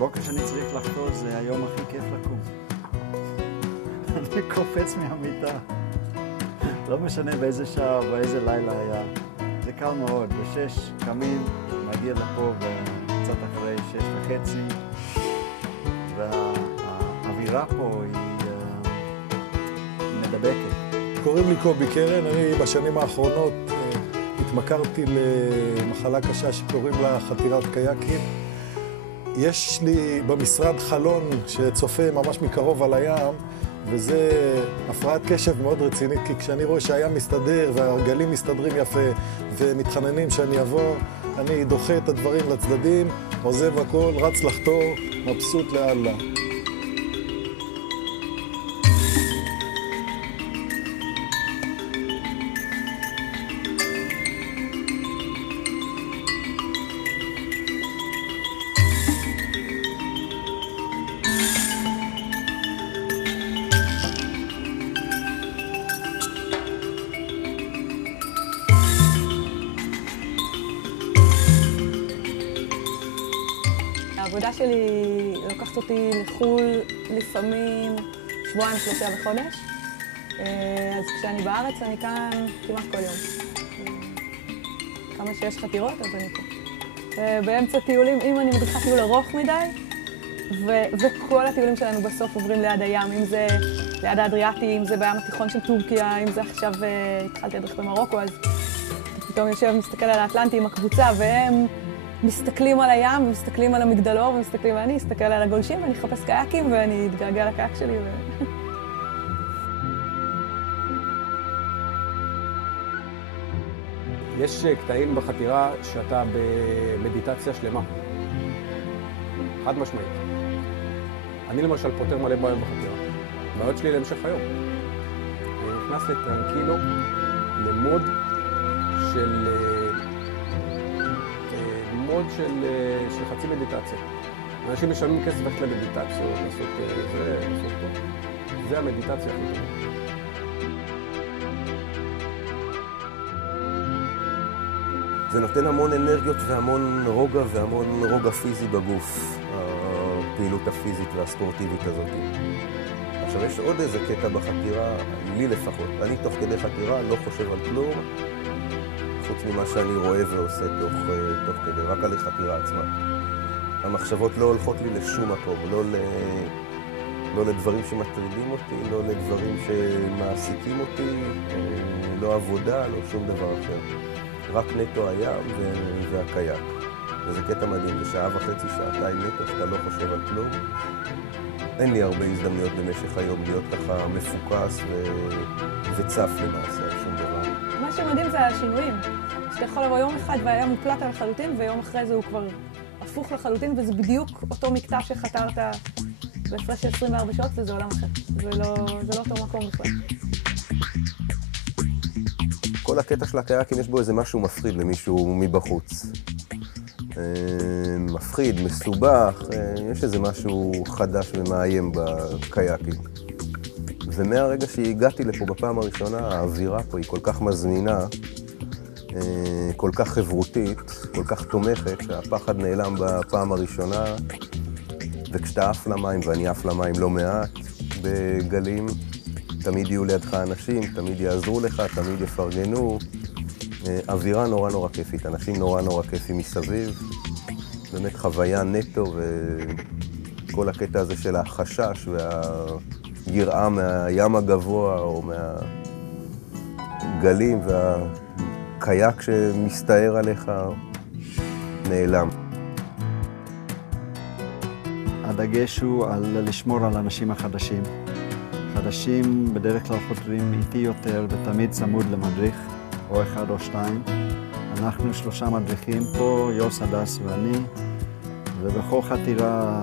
בוקר שאני צריך לחתור זה היום הכי כיף לקום. אני קופץ מהמיטה. לא משנה באיזה שעה, באיזה לילה היה. זה קל מאוד. ב-6 קמים, מגיע לפה וקצת אחרי 6:30. והאווירה פה היא מדבקת. קוראים לי קובי קרן, אני בשנים האחרונות התמכרתי למחלה קשה שקוראים לה חתירת קייקים. יש לי במשרד חלון שצופה ממש מקרוב על הים, וזה הפרעת קשב מאוד רצינית, כי כשאני רואה שהים מסתדר והגלים מסתדרים יפה ומתחננים שאני אבוא, אני דוחה את הדברים לצדדים, עוזב הכל, רץ לחתור, מבסוט לאללה. העבודה שלי לוקחת אותי לחו"ל לפעמים 2-3 בחודש. אז כשאני בארץ אני כאן כמעט כל יום. כמה שיש חתירות, אז אני פה. באמצע טיולים, אם אני מדריכה טיול ארוך מדי, וכל הטיולים שלנו בסוף עוברים ליד הים, אם זה ליד האדריאטי, אם זה בים התיכון של טורקיה, אם זה עכשיו התחלתי להדריך במרוקו, אז פתאום יושב ומסתכל על האטלנטי עם הקבוצה, והם מסתכלים על הים, ומסתכלים על המגדלור, ומסתכלים, ואני אסתכל על הגולשים, ואני אחפש קייקים, ואני אתגעגע לקייק שלי. יש קטעים בחתירה שאתה במדיטציה שלמה. חד משמעית. אני למשל פותר מלא בעיות בחתירה. בעיות שלי להמשך היום. אני נכנס לטרנקילו, למוד של חצי מדיטציה. אנשים משלמים כסף ללכת למדיטציות, לעשות זה, לעשות פה. זה המדיטציה הכי טובה. זה נותן המון אנרגיות והמון רוגע פיזי בגוף, הפעילות הפיזית והספורטיבית הזאת. עכשיו יש עוד איזה קטע בחתירה, לי לפחות. אני תוך כדי חתירה לא חושב על כלום, חוץ ממה שאני רואה ועושה תוך כדי, רק על החתירה עצמה. המחשבות לא הולכות לי לשום מקום, לא לדברים שמטרידים אותי, לא לדברים שמעסיקים אותי, לא עבודה, לא שום דבר אחר. רק נטו הים והקייק. וזה קטע מדהים, זה 1.5 שעתיים נטו שאתה לא חושב על כלום. אין לי הרבה הזדמנויות במשך היום להיות ככה מפוקס וצף למעשה, שום דבר. מה שמדהים זה השינויים. שאתה יכול לבוא יום אחד והים מופלט על לחלוטין, ויום אחרי זה הוא כבר הפוך לחלוטין, וזה בדיוק אותו מקטע שחתרת בהפרש של 24 שעות, וזה עולם אחר. זה לא אותו מקום בכלל. כל הקטע של הקייקים יש בו איזה משהו מפחיד למישהו מבחוץ. מפחיד, מסובך, יש איזה משהו חדש ומאיים בקייקים. ומהרגע שהגעתי לפה בפעם הראשונה, האווירה פה היא כל כך מזמינה, כל כך חברותית, כל כך תומכת, שהפחד נעלם בפעם הראשונה, וכשאתה עף למים, ואני עף למים לא מעט, בגלים, תמיד יהיו לידך אנשים, תמיד יעזרו לך, תמיד יפרגנו. אווירה נורא כיפית, אנשים נורא כיפים מסביב. באמת חוויה נטו, וכל הקטע הזה של החשש והגרעה מהים הגבוה או מהגלים והקייק שמסתער עליך נעלם. הדגש הוא על לשמור על האנשים החדשים. חדשים בדרך כלל חותרים איטי יותר ותמיד צמוד למדריך, או 1 או 2. אנחנו 3 מדריכים פה, יוס, הדס ואני, ובכל חתירה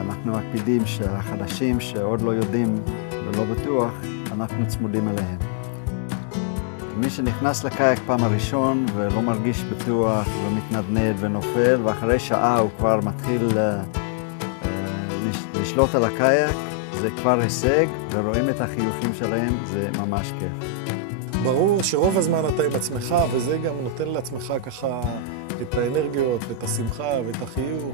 אנחנו מקפידים שהחדשים שעוד לא יודעים ולא בטוח, אנחנו צמודים אליהם. מי שנכנס לקייק פעם הראשון ולא מרגיש בטוח ומתנדנד ונופל, ואחרי שעה הוא כבר מתחיל לשלוט על הקייק, זה כבר הישג, ורואים את החיוכים שלהם, זה ממש כיף. ברור שרוב הזמן אתה עם עצמך, וזה גם נותן לעצמך ככה את האנרגיות ואת השמחה ואת החיוך,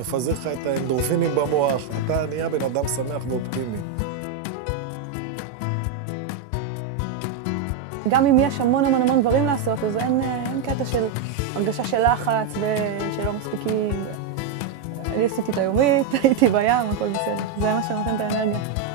מפזר לך את האנדורפינים במוח, אתה נהיה בן אדם שמח ואופטימי. גם אם יש המון דברים לעשות, אז אין קטע של הרגשה של לחץ ושלא מספיקים. אני עשיתי את היומית, הייתי בים, הכל בסדר. זה מה שנותן את האנרגיה.